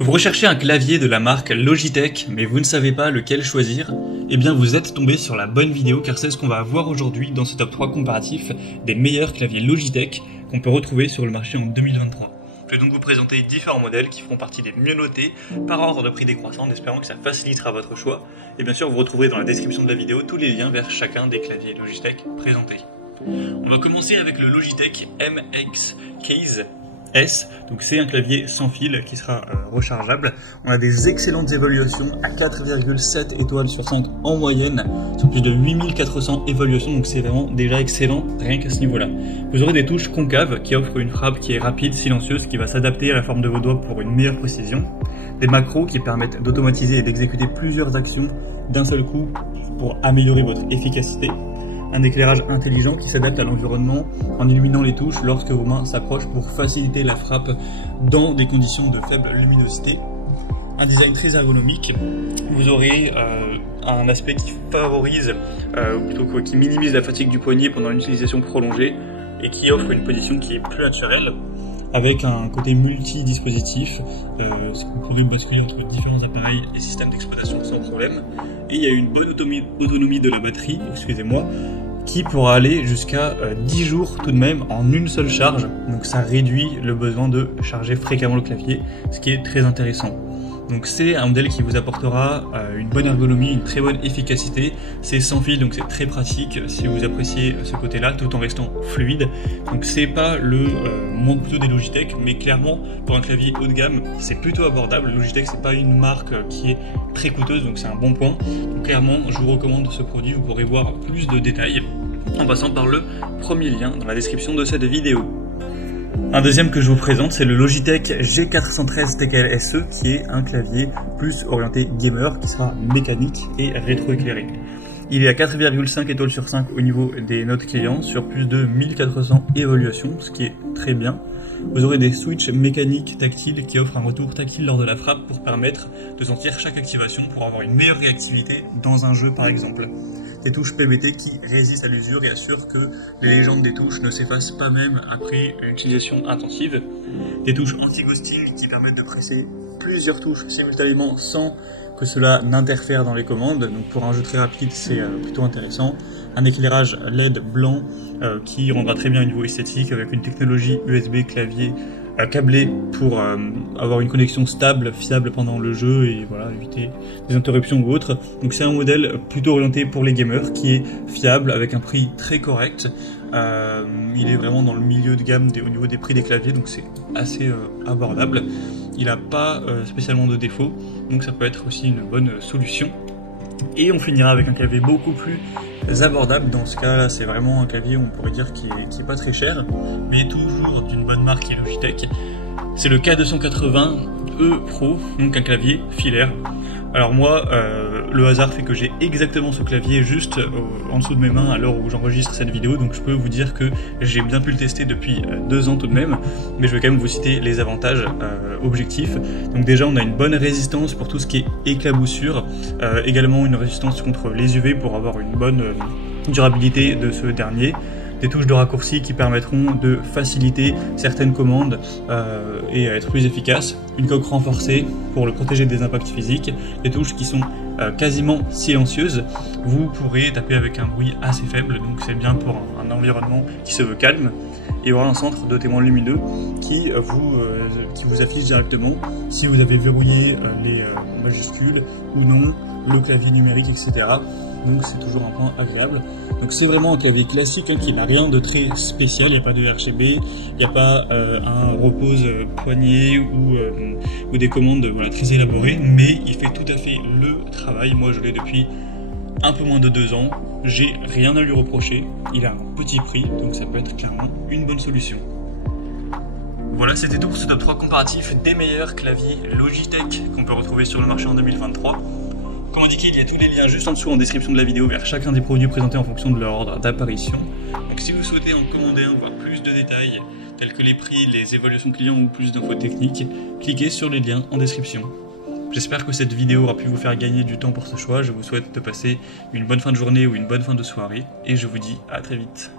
Vous recherchez un clavier de la marque Logitech, mais vous ne savez pas lequel choisir? Eh bien vous êtes tombé sur la bonne vidéo car c'est ce qu'on va voir aujourd'hui dans ce top 3 comparatif des meilleurs claviers Logitech qu'on peut retrouver sur le marché en 2023. Je vais donc vous présenter différents modèles qui feront partie des mieux notés par ordre de prix décroissant en espérant que ça facilitera votre choix. Et bien sûr vous retrouverez dans la description de la vidéo tous les liens vers chacun des claviers Logitech présentés. On va commencer avec le Logitech MX Case S, donc c'est un clavier sans fil qui sera rechargeable. On a des excellentes évaluations à 4,7 étoiles sur 5 en moyenne, sur plus de 8400 évaluations, donc c'est vraiment déjà excellent rien qu'à ce niveau-là. Vous aurez des touches concaves qui offrent une frappe qui est rapide, silencieuse, qui va s'adapter à la forme de vos doigts pour une meilleure précision. Des macros qui permettent d'automatiser et d'exécuter plusieurs actions d'un seul coup pour améliorer votre efficacité. Un éclairage intelligent qui s'adapte à l'environnement en illuminant les touches lorsque vos mains s'approchent pour faciliter la frappe dans des conditions de faible luminosité. Un design très ergonomique. Vous aurez un aspect qui favorise, ou plutôt qui minimise la fatigue du poignet pendant une utilisation prolongée et qui offre une position qui est plus naturelle avec un côté multi-dispositif. Vous pourrez basculer entre différents appareils et systèmes d'exploitation sans problème. Et il y a une bonne autonomie de la batterie, excusez-moi, qui pourra aller jusqu'à 10 jours tout de même en une seule charge. Donc ça réduit le besoin de charger fréquemment le clavier, ce qui est très intéressant. Donc c'est un modèle qui vous apportera une bonne ergonomie, une très bonne efficacité. C'est sans fil, donc c'est très pratique si vous appréciez ce côté-là, tout en restant fluide. Donc c'est pas le moins coûteux des Logitech, mais clairement pour un clavier haut de gamme, c'est plutôt abordable. Logitech c'est pas une marque qui est très coûteuse, donc c'est un bon point. Donc clairement, je vous recommande ce produit. Vous pourrez voir plus de détails en passant par le premier lien dans la description de cette vidéo. Un deuxième que je vous présente, c'est le Logitech G413 TKL SE, qui est un clavier plus orienté gamer, qui sera mécanique et rétroéclairé. Il est à 4,5 étoiles sur 5 au niveau des notes clients, sur plus de 1400 évaluations, ce qui est très bien. Vous aurez des switches mécaniques tactiles qui offrent un retour tactile lors de la frappe pour permettre de sentir chaque activation pour avoir une meilleure réactivité dans un jeu par exemple. Des touches PBT qui résistent à l'usure et assurent que les légendes des touches ne s'effacent pas même après une utilisation intensive. Des touches anti-ghosting qui permettent de presser plusieurs touches simultanément sans que cela n'interfère dans les commandes. Donc pour un jeu très rapide, c'est plutôt intéressant. Un éclairage LED blanc qui rendra très bien au niveau esthétique avec une technologie USB clavier câblé pour avoir une connexion stable, fiable pendant le jeu et voilà, éviter des interruptions ou autres. Donc c'est un modèle plutôt orienté pour les gamers qui est fiable avec un prix très correct. Il est vraiment dans le milieu de gamme au niveau des prix des claviers, donc c'est assez abordable. Il n'a pas spécialement de défauts, donc ça peut être aussi une bonne solution. Et on finira avec un clavier beaucoup plus abordable. Dans ce cas là, c'est vraiment un clavier, on pourrait dire, qui est pas très cher, mais toujours d'une bonne marque qui est Logitech. C'est le K280E Pro, donc un clavier filaire. Alors moi, le hasard fait que j'ai exactement ce clavier juste en dessous de mes mains à l'heure où j'enregistre cette vidéo, donc je peux vous dire que j'ai bien pu le tester depuis 2 ans tout de même, mais je vais quand même vous citer les avantages objectifs. Donc déjà, on a une bonne résistance pour tout ce qui est éclaboussure, également une résistance contre les UV pour avoir une bonne durabilité de ce dernier. Des touches de raccourci qui permettront de faciliter certaines commandes et être plus efficaces. Une coque renforcée pour le protéger des impacts physiques. Des touches qui sont quasiment silencieuses. Vous pourrez taper avec un bruit assez faible, donc c'est bien pour un environnement qui se veut calme. Il y aura un centre de témoin lumineux qui vous affiche directement si vous avez verrouillé les majuscules ou non, le clavier numérique, etc. Donc c'est toujours un point agréable. Donc c'est vraiment un clavier classique qui n'a rien de très spécial, il n'y a pas de RGB, il n'y a pas un repose poignet ou des commandes voilà, très élaborées, mais il fait tout à fait le travail. Moi je l'ai depuis un peu moins de 2 ans, j'ai rien à lui reprocher, il a un petit prix, donc ça peut être clairement une bonne solution. Voilà, c'était tout pour ce top 3 comparatif des meilleurs claviers Logitech qu'on peut retrouver sur le marché en 2023. Comme indiqué, il y a tous les liens juste en dessous en description de la vidéo vers chacun des produits présentés en fonction de leur ordre d'apparition. Donc si vous souhaitez en commander un, voire plus de détails, tels que les prix, les évaluations clients ou plus d'infos techniques, cliquez sur les liens en description. J'espère que cette vidéo aura pu vous faire gagner du temps pour ce choix. Je vous souhaite de passer une bonne fin de journée ou une bonne fin de soirée et je vous dis à très vite.